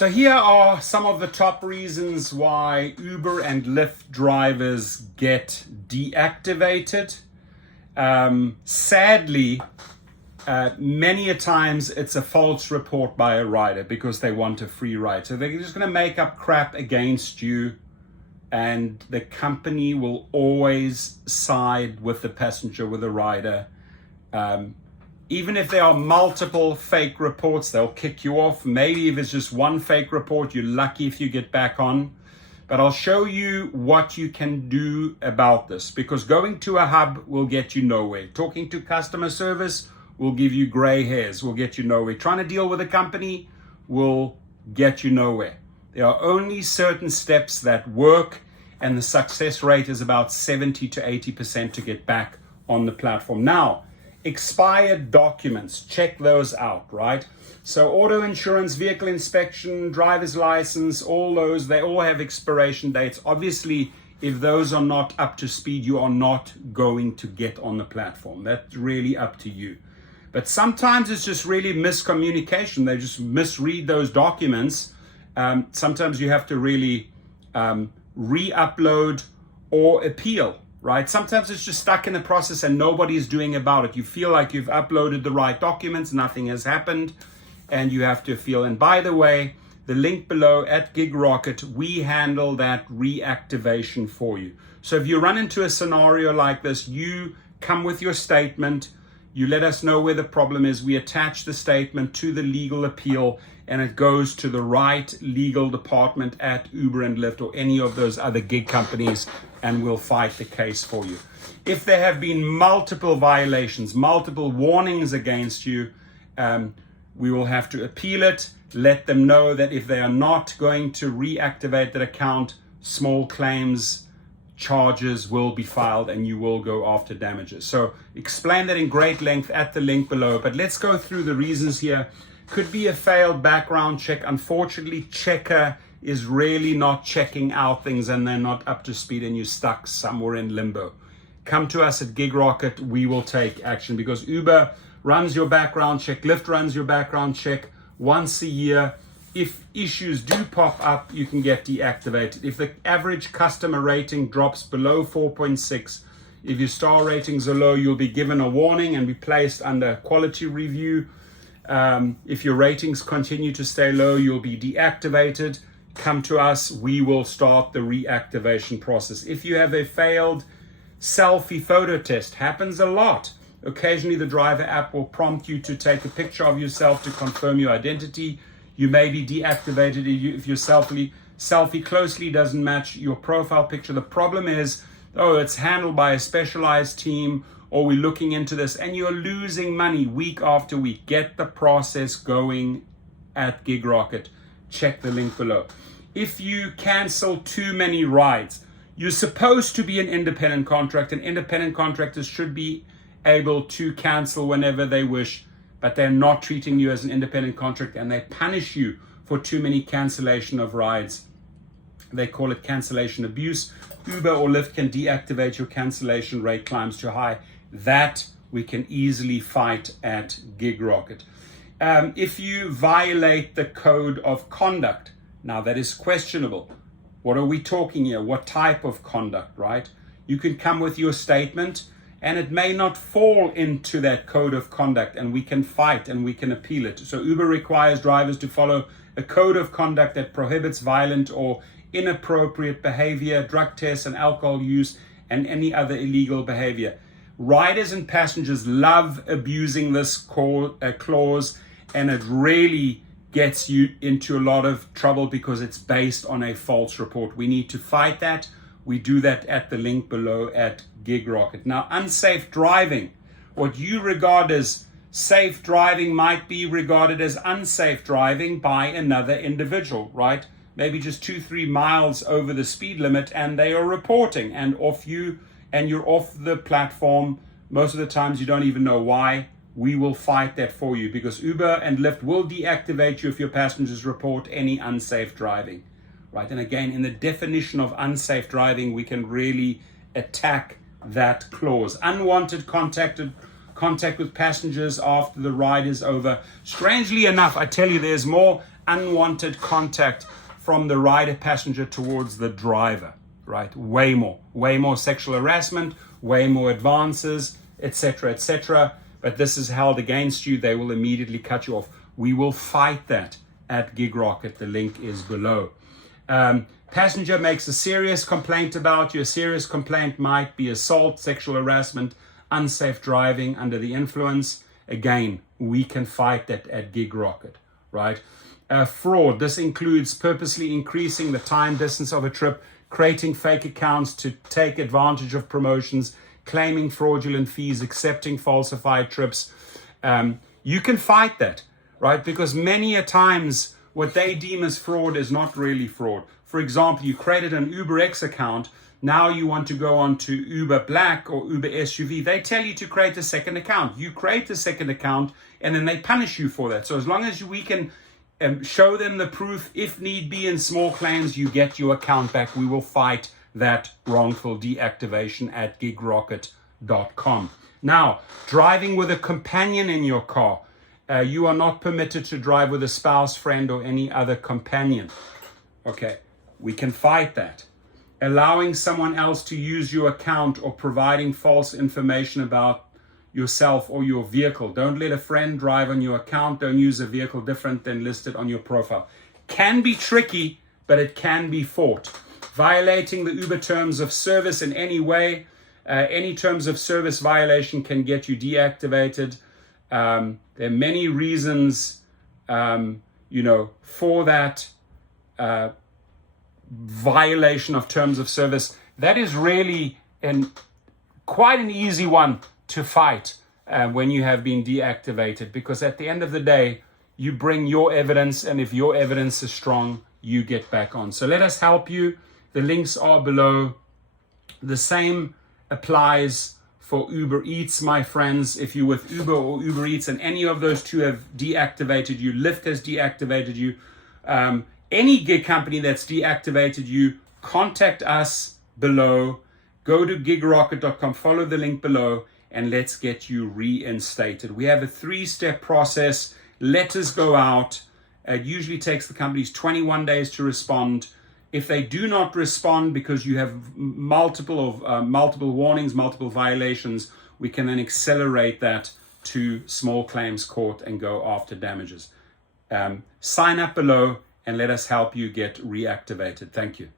So here are some of the top reasons why Uber and Lyft drivers get deactivated. Sadly, many a times it's a false report by a rider because they want a free ride. So they're just going to make up crap against you, and the company will always side with the passenger, with the rider. Even if there are multiple fake reports, they'll kick you off. Maybe if it's just one fake report, you're lucky if you get back on. But I'll show you what you can do about this, because going to a hub will get you nowhere. Talking to customer service will give you gray hairs, will get you nowhere. Trying to deal with a company will get you nowhere. There are only certain steps that work, and the success rate is about 70 to 80% to get back on the platform. Now, expired documents, check those out, right? So auto insurance, vehicle inspection, driver's license, all those, they all have expiration dates. Obviously, if those are not up to speed, you are not going to get on the platform. That's really up to you. But sometimes it's just really miscommunication. They just misread those documents. Sometimes you have to really re-upload or appeal. Right? Sometimes it's just stuck in the process and nobody is doing about it. You feel like you've uploaded the right documents, nothing has happened, and you have to appeal. And by the way, the link below at GigRocket, we handle that reactivation for you. So if you run into a scenario like this, you come with your statement, you let us know where the problem is, we attach the statement to the legal appeal, and it goes to the right legal department at Uber and Lyft or any of those other gig companies, and we'll fight the case for you. If there have been multiple violations, multiple warnings against you, we will have to appeal it, let them know that if they are not going to reactivate that account, small claims charges will be filed and you will go after damages. So explain that in great length at the link below, but let's go through the reasons here. Could be a failed background check. Unfortunately, Checker is really not checking out things and they're not up to speed and you're stuck somewhere in limbo. Come to us at GigRocket, we will take action, because Uber runs your background check, Lyft runs your background check once a year. If issues do pop up, you can get deactivated. If the average customer rating drops below 4.6, if your star ratings are low, you'll be given a warning and be placed under quality review. If your ratings continue to stay low, you'll be deactivated. Come to us, we will start the reactivation process. If you have a failed selfie photo test, happens a lot. Occasionally the driver app will prompt you to take a picture of yourself to confirm your identity. You may be deactivated if your selfie closely doesn't match your profile picture. The problem is, it's handled by a specialized team, or we're looking into this, and you're losing money week after week. Get the process going at GigRocket. Check the link below. If you cancel too many rides, you're supposed to be an independent contractor, and independent contractors should be able to cancel whenever they wish, but they're not treating you as an independent contractor, and they punish you for too many cancellation of rides. They call it cancellation abuse. Uber or Lyft can deactivate your cancellation rate climbs too high. That we can easily fight at GigRocket. If you violate the code of conduct, now that is questionable. What are we talking here? What type of conduct, right? You can come with your statement and it may not fall into that code of conduct, and we can fight and we can appeal it. So Uber requires drivers to follow a code of conduct that prohibits violent or inappropriate behavior, drug tests and alcohol use, and any other illegal behavior. Riders and passengers love abusing this clause, and it really gets you into a lot of trouble because it's based on a false report. We need to fight that. We do that at the link below at GigRocket. Now, unsafe driving. What you regard as safe driving might be regarded as unsafe driving by another individual, right? Maybe just 2-3 miles over the speed limit, and they are reporting and off you, and you're off the platform. Most of the times you don't even know why. We will fight that for you, because Uber and Lyft will deactivate you if your passengers report any unsafe driving, right? And again, in the definition of unsafe driving, we can really attack that clause. Unwanted contact with passengers after the ride is over. Strangely enough, I tell you, there's more unwanted contact from the rider passenger towards the driver, right? Way more sexual harassment, way more advances, etc., etc. But this is held against you. They will immediately cut you off. We will fight that at Gig Rocket. The link is below. Passenger makes a serious complaint about you. A serious complaint might be assault, sexual harassment, unsafe driving under the influence. Again, we can fight that at Gig Rocket, right? Fraud. This includes purposely increasing the time distance of a trip, creating fake accounts to take advantage of promotions, claiming fraudulent fees, accepting falsified trips. You can fight that, right? Because many a times what they deem as fraud is not really fraud. For example, you created an UberX account. Now you want to go on to Uber Black or Uber SUV. They tell you to create a second account. You create a second account and then they punish you for that. So as long as we can show them the proof, if need be, in small claims, you get your account back. We will fight that wrongful deactivation at gigrocket.com. Now, driving with a companion in your car. You are not permitted to drive with a spouse, friend, or any other companion. Okay, we can fight that. Allowing someone else to use your account or providing false information about yourself or your vehicle. Don't let a friend drive on your account. Don't use a vehicle different than listed on your profile. Can be tricky, but it can be fought. Violating the Uber terms of service in any way. Any terms of service violation can get you deactivated. There are many reasons, for that violation of terms of service. That is really quite an easy one to fight when you have been deactivated, because at the end of the day, you bring your evidence, and if your evidence is strong, you get back on. So let us help you. The links are below. The same applies for Uber Eats, my friends. If you're with Uber or Uber Eats and any of those two have deactivated you, Lyft has deactivated you, any gig company that's deactivated you, contact us below. Go to gigrocket.com, follow the link below, and let's get you reinstated. We have a 3-step process. Letters go out. It usually takes the companies 21 days to respond. If they do not respond because you have multiple warnings, multiple violations, we can then accelerate that to small claims court and go after damages. Sign up below and let us help you get reactivated. Thank you.